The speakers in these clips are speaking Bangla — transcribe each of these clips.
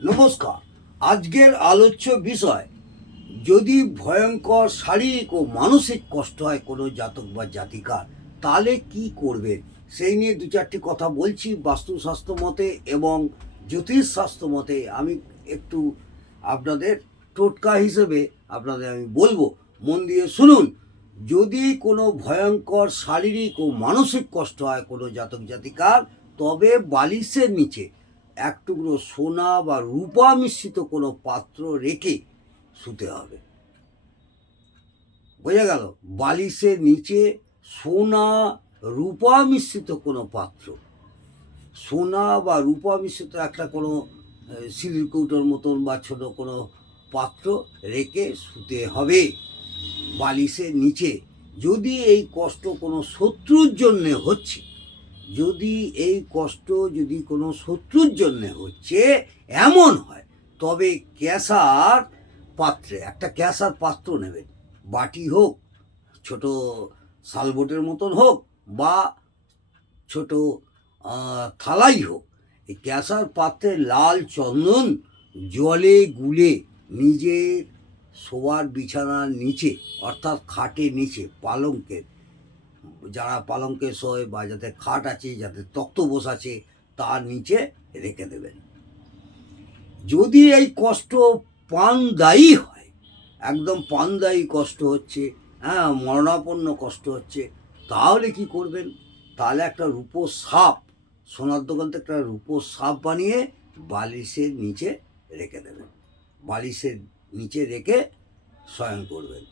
নমস্কার। আজকের আলোচ্য বিষয়, যদি ভয়ঙ্কর শারীরিক ও মানসিক কষ্ট হয় কোনো জাতক বা জাতিকার, তাহলে কি করবেন সেই নিয়ে দু চারটি কথা বলছি বাস্তুশাস্ত্র মতে এবং জ্যোতিষশাস্ত্র মতে। আমি একটু আপনাদের টোটকা হিসেবে আপনাদের আমি বলবো, মন দিয়ে শুনুন। যদি কোনো ভয়ঙ্কর শারীরিক ও মানসিক কষ্ট হয় কোনো জাতক জাতিকার, তবে বালিশের নিচে এক টুকরো সোনা বা রূপা মিশ্রিত কোনো পাত্র রেখে শুতে হবে। বোঝা গেল? বালিশের নিচে সোনা রূপা মিশ্রিত কোনো পাত্র, সোনা বা রূপা মিশ্রিত একটা কোনো সিঁদুর কৌটোর মতন বা ছোট কোনো পাত্র রেখে শুতে হবে বালিশের নিচে। যদি এই কষ্ট কোনো শত্রুর জন্যে হচ্ছে, যদি এই কষ্ট যদি কোনো শত্রুর জন্যে হচ্ছে এমন হয়, তবে ক্যাসার পাত্রে, একটা ক্যাসার পাত্র নেবেন। বাটি হোক, ছোট শালবোটের মতন হোক, বা ছোট থালাই হোক, এই ক্যাসার পাত্রে লাল চন্দন জলে গুলে নিজের শোয়ার বিছানার নিচে, অর্থাৎ খাটের নিচে, পালঙ্কের, যারা পালঙ্কে শোয় বা যাদের খাট আছে, যাদের তক্তপোষ আছে, তার নিচে রেখে দেবেন। যদি এই কষ্ট প্রাণদায়ী হয়, একদম প্রাণদায়ী কষ্ট হচ্ছে, হ্যাঁ, মরণাপন্ন কষ্ট হচ্ছে, তাহলে কি করবেন? তাহলে একটা রূপোর সাপ, সোনার দোকান থেকে একটা রূপোর সাপ বানিয়ে বালিশের নিচে রেখে দেবেন। বালিশের নিচে রেখে শয়ন করবেন।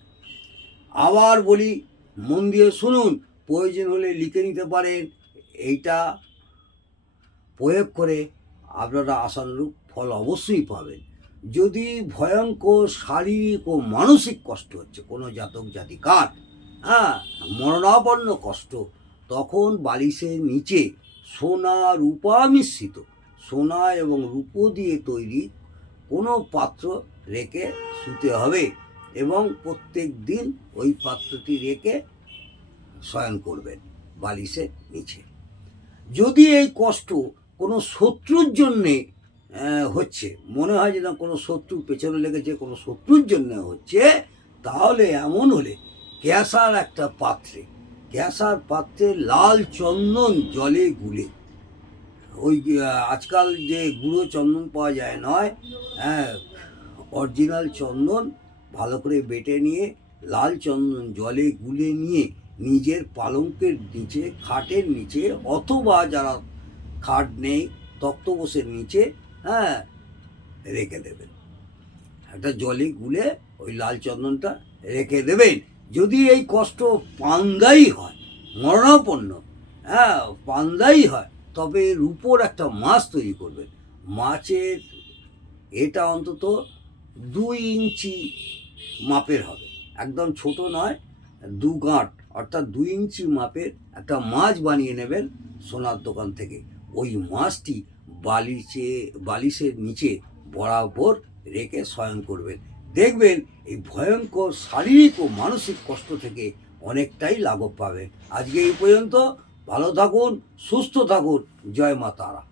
আবার বলি, মন দিয়ে শুনুন, প্রয়োজন হলে লিখে নিতে পারেন। এইটা প্রয়োগ করে আপনারা আশানুরূপ ফল অবশ্যই পাবেন। যদি ভয়ঙ্কর শারীরিক ও মানসিক কষ্ট হচ্ছে কোনো জাতক জাতিকার, হ্যাঁ, মরণাপন্ন কষ্ট, তখন বালিশের নিচে সোনা রূপা মিশ্রিত, সোনা এবং রূপো দিয়ে তৈরি কোনো পাত্র রেখে শুতে হবে এবং প্রত্যেক দিন ওই পাত্রটি রেখে শয়ন করবেন বালিশের নিচে। যদি এই কষ্ট কোনো শত্রুর জন্যে হচ্ছে, মনে হয় যে না কোনো শত্রু পেছনে লেগেছে, কোনো শত্রুর জন্য হচ্ছে, তাহলে এমন হলে ক্যাসার একটা পাত্রে, ক্যাসার পাত্রে লাল চন্দন জলে গুলে, ওই আজকাল যে গুঁড়ো চন্দন পাওয়া যায় নয়, হ্যাঁ, অরিজিনাল চন্দন ভালো করে বেটে নিয়ে লাল চন্দন জলে গুলে নিয়ে নিজের পালঙ্কের নিচে, খাটের নিচে, অথবা যারা খাট নেই তক্তপোষের নিচে, হ্যাঁ, রেখে দেবেন। একটা জলে গুলে ওই লাল চন্দনটা রেখে দেবেন। যদি এই কষ্ট প্রাণদায়ী হয়, মরণাপন্ন, হ্যাঁ, প্রাণদায়ী হয়, তবে রূপোর একটা মাছ তৈরি করবেন। মাছের এটা অন্তত 2 ইঞ্চি মাপের হবে, একদম ছোট নয়, 2 গাঁট, অর্থাৎ 2 ইঞ্চি মাপের একটা মাছ বানিয়ে নেবেন সোনার দোকান থেকে। ওই মাছটি বালিশের নিচে বরাবর রেখে শয়ন করবেন। দেখবেন এই ভয়ঙ্কর শারীরিক ও মানসিক কষ্ট থেকে অনেকটাই লাঘব পাবেন। আজকে এই পর্যন্ত। ভালো থাকুন, সুস্থ থাকুন। জয় মা তারা।